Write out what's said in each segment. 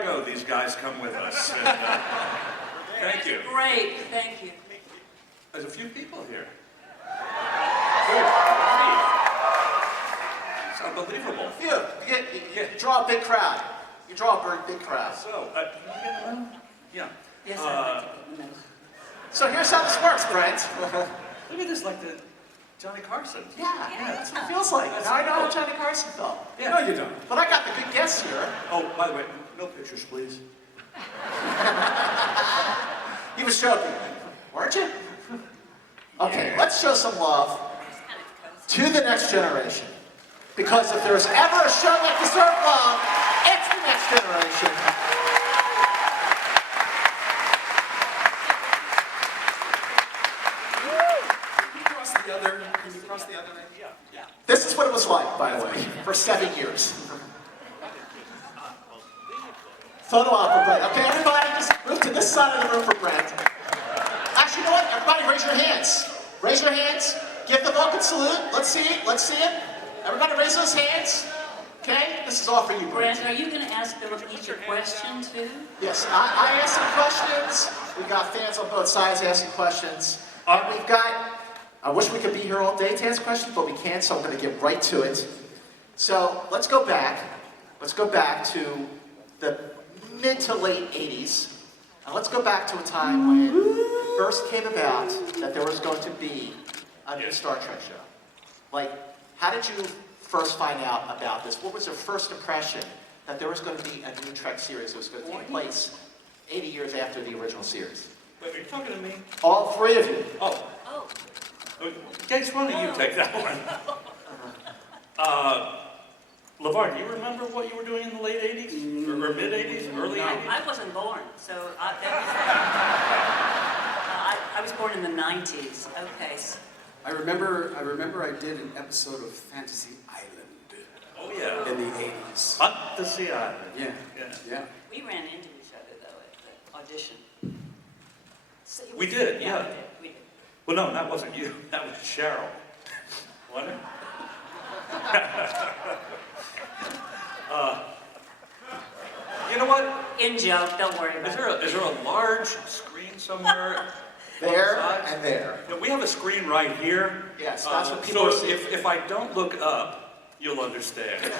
I go, these guys come with us. And, thank you. Great, thank you. There's a few people here. It's unbelievable. You draw a big crowd. You draw a very big crowd. So, can you get in the middle? Yeah. Yes, I'd like to get in the middle. So here's how this works, Brent. Look at this, like the Johnny Carson. Yeah, that's what it feels like. Now I know how Johnny Carson felt. Yeah. No, you don't. But I got the good guests here. Oh, by the way, no pictures, please. He was joking, weren't you? Okay, let's show some love to the next generation. Because if there's ever a show that deserves love, it's the next generation. Can you cross the other end? Yeah. This is what it was like, by the way, for 7 years. Photo op for Brent. Okay, everybody just move to this side of the room for Brent. Actually, you know what? Everybody raise your hands. Raise your hands. Give the Vulcan salute. Let's see it. Let's see it. Everybody raise those hands. Okay? This is all for you, Brent. Brent, are you going to ask them each a question, too? Yes, I asked some questions. We've got fans on both sides asking questions. We've got... I wish we could be here all day to ask questions, but we can't, so I'm going to get right to it. So let's go back. Let's go back to the mid to late 80s. And let's go back to a time when it first came about that there was going to be a new Star Trek show. Like, how did you first find out about this? What was your first impression that there was going to be a new Trek series that was going to take place 80 years after the original series? Wait, are you talking to me? All three of you. Oh. Gates, why don't you take that one? Levar, do you remember what you were doing in the late 80s? Or mid-80s? Early 80s? I wasn't born, so I was born in the 90s. Okay. I remember I did an episode of Fantasy Island. Oh, yeah. In the 80s. Fantasy Island. Yeah. We ran into each other, though, at the audition. So We did, yeah. We did. Well, no, that wasn't you. That was Cheryl. Wasn't it? You know what? In joke, don't worry about it. Is there a large screen somewhere? There and there. Yeah, we have a screen right here. Yes, that's what people are so seeing. if I don't look up, you'll understand.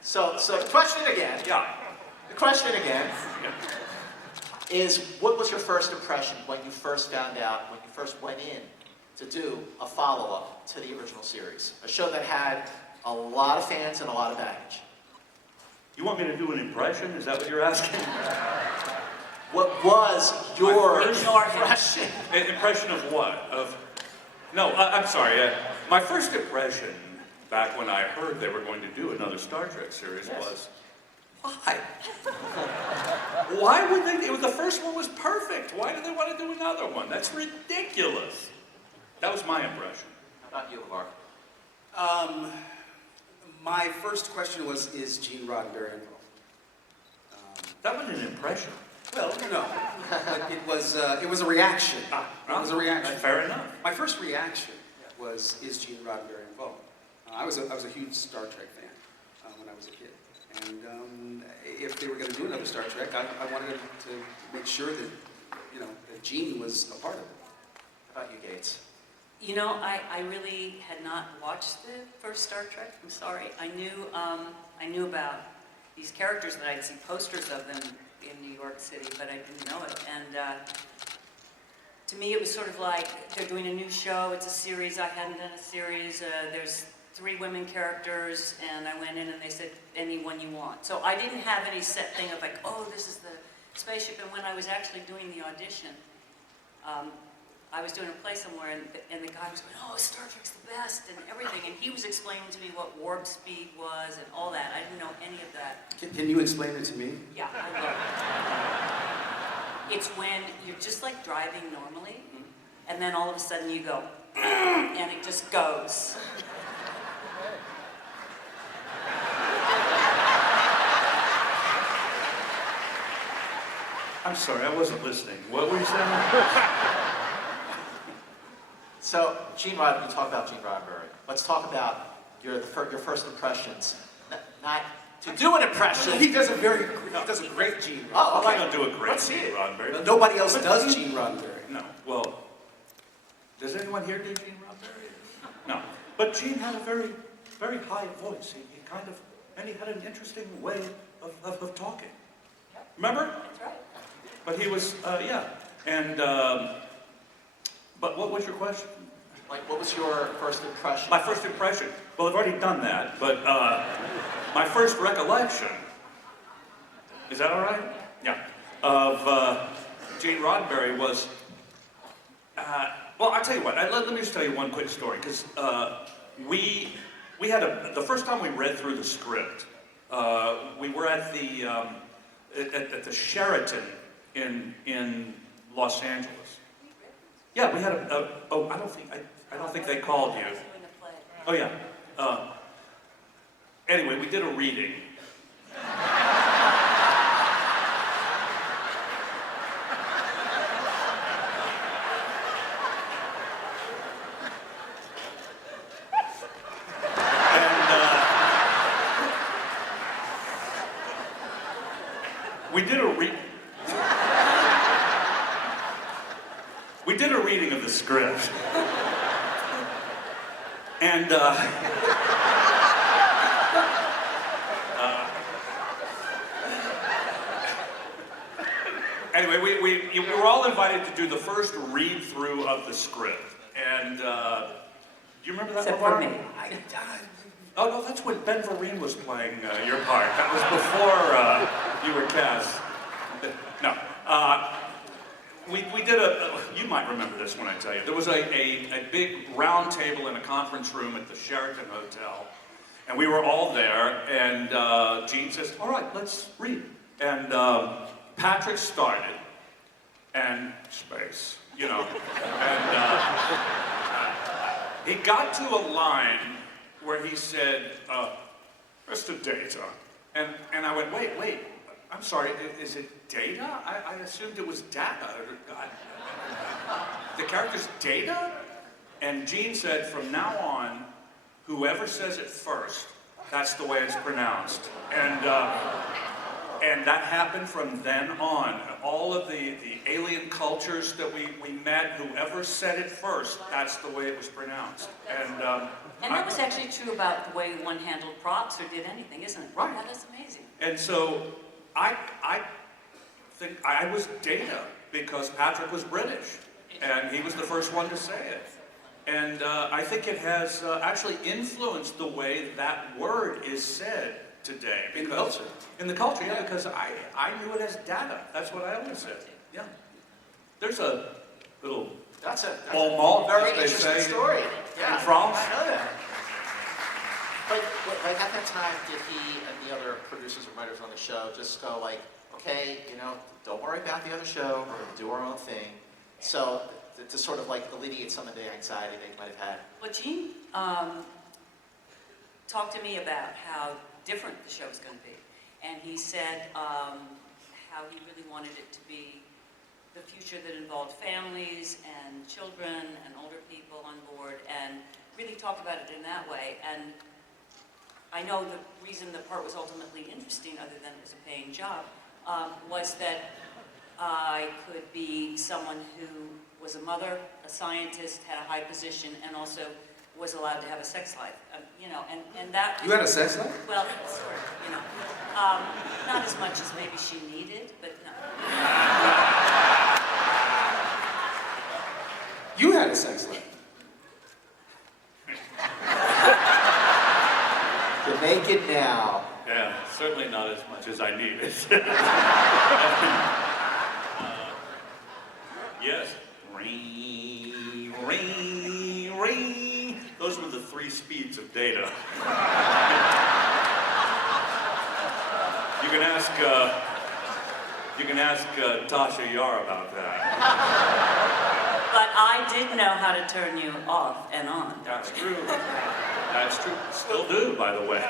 So the question again. Yeah. The question again is, what was your first impression when you first found out, when you first went in to do a follow-up to the original series? A show that had a lot of fans and a lot of baggage. You want me to do an impression? Is that what you're asking? What was your first impression? Impression of what? No, I'm sorry. My first impression, back when I heard they were going to do another Star Trek series, was, why? Why would they? The first one was perfect. Why do they want to do another one? That's ridiculous. That was my impression. How about you, Levar? My first question was, is Gene Roddenberry involved? That wasn't an impression. Well, no. But it was a reaction. It was a reaction. Fair enough. My first reaction was, is Gene Roddenberry involved? I was a huge Star Trek fan when I was a kid. And if they were going to do another Star Trek, I wanted to make sure that, that Gene was a part of it. How about you, Gates? You know, I really had not watched the first Star Trek. I'm sorry. I knew about these characters that I'd seen posters of them in New York City, but I didn't know it. And to me, it was sort of like they're doing a new show. It's a series. I hadn't done a series. There's 3 women characters, and I went in and they said, any one you want. So I didn't have any set thing of like, oh, this is the spaceship. And when I was actually doing the audition, I was doing a play somewhere, and the guy was going, oh, Star Trek's the best, and everything. And he was explaining to me what warp speed was and all that. I didn't know any of that. Can you explain it to me? Yeah, I love it. It's when you're just like driving normally, and then all of a sudden you go, and it just goes. I'm sorry, I wasn't listening. What were you saying? So, Gene Roddenberry, you talk about Gene Roddenberry. Let's talk about your first impressions. not to do an impression. He does a great Gene Roddenberry. Oh, okay. I don't do a great Let's see it. Roddenberry. Nobody else does Gene Roddenberry. No. Well, does anyone here do Gene Roddenberry? No. But Gene had a very, very high voice. And he had an interesting way of talking. Remember? That's right. But he was, yeah. And, but what was your question? Like, what was your first impression? My first impression. Well, I've already done that, but my first recollection, is that all right? Yeah. Of Gene Roddenberry was, well, I'll tell you what, let me just tell you one quick story, because we had the first time we read through the script, we were at the Sheraton in Los Angeles. Yeah, we had oh, I don't think they called you. Oh yeah. Anyway, we did a reading. We did a reading of the script. And anyway, we were all invited to do the first read-through of the script. And do you remember that, Except Levar? for me. Oh, no, that's when Ben Vereen was playing your part. That was before you were cast. No. We did you might remember this when I tell you. There was a big round table in a conference room at the Sheraton Hotel. And we were all there, and Gene says, all right, let's read. And Patrick started, and space, you know. And he got to a line where he said, Mr. Data. And I went, wait, I'm sorry, is it Data? I assumed it was Data. The character's Data? And Gene said, from now on, whoever says it first, that's the way it's pronounced. And that happened from then on. All of the alien cultures that we met, whoever said it first, that's the way it was pronounced. And that was actually true about the way one handled props or did anything, isn't it? Right. That is amazing. And so I think I was Data because Patrick was British, and he was the first one to say it. And I think it has actually influenced the way that word is said today. In culture. In the culture, yeah, because I knew it as Data. That's what I always said. Yeah. There's a little That's a bon mot, very they interesting say, story. Yeah, in France. I know that. But like at that time, did he and the other producers and writers on the show just go like, okay, you know, don't worry about the other show, we're gonna do our own thing. So to sort of like alleviate some of the anxiety they might have had. Well, Gene talked to me about how different the show was going to be. And he said how he really wanted it to be the future that involved families and children and older people on board, and really talked about it in that way. And I know the reason the part was ultimately interesting, other than it was a paying job, was that I could be someone who was a mother, a scientist, had a high position, and also was allowed to have a sex life. You know, and that. You had a sex life? Well, sort of, you know, not as much as maybe she needed, but no. You had a sex life. You're naked now. Yeah, certainly not as much as I needed. Yes. Ring, ring, ring. Those were the 3 speeds of Data. You can ask Tasha Yar about that. But I did know how to turn you off and on. That's true. That's true. Still do, by the way.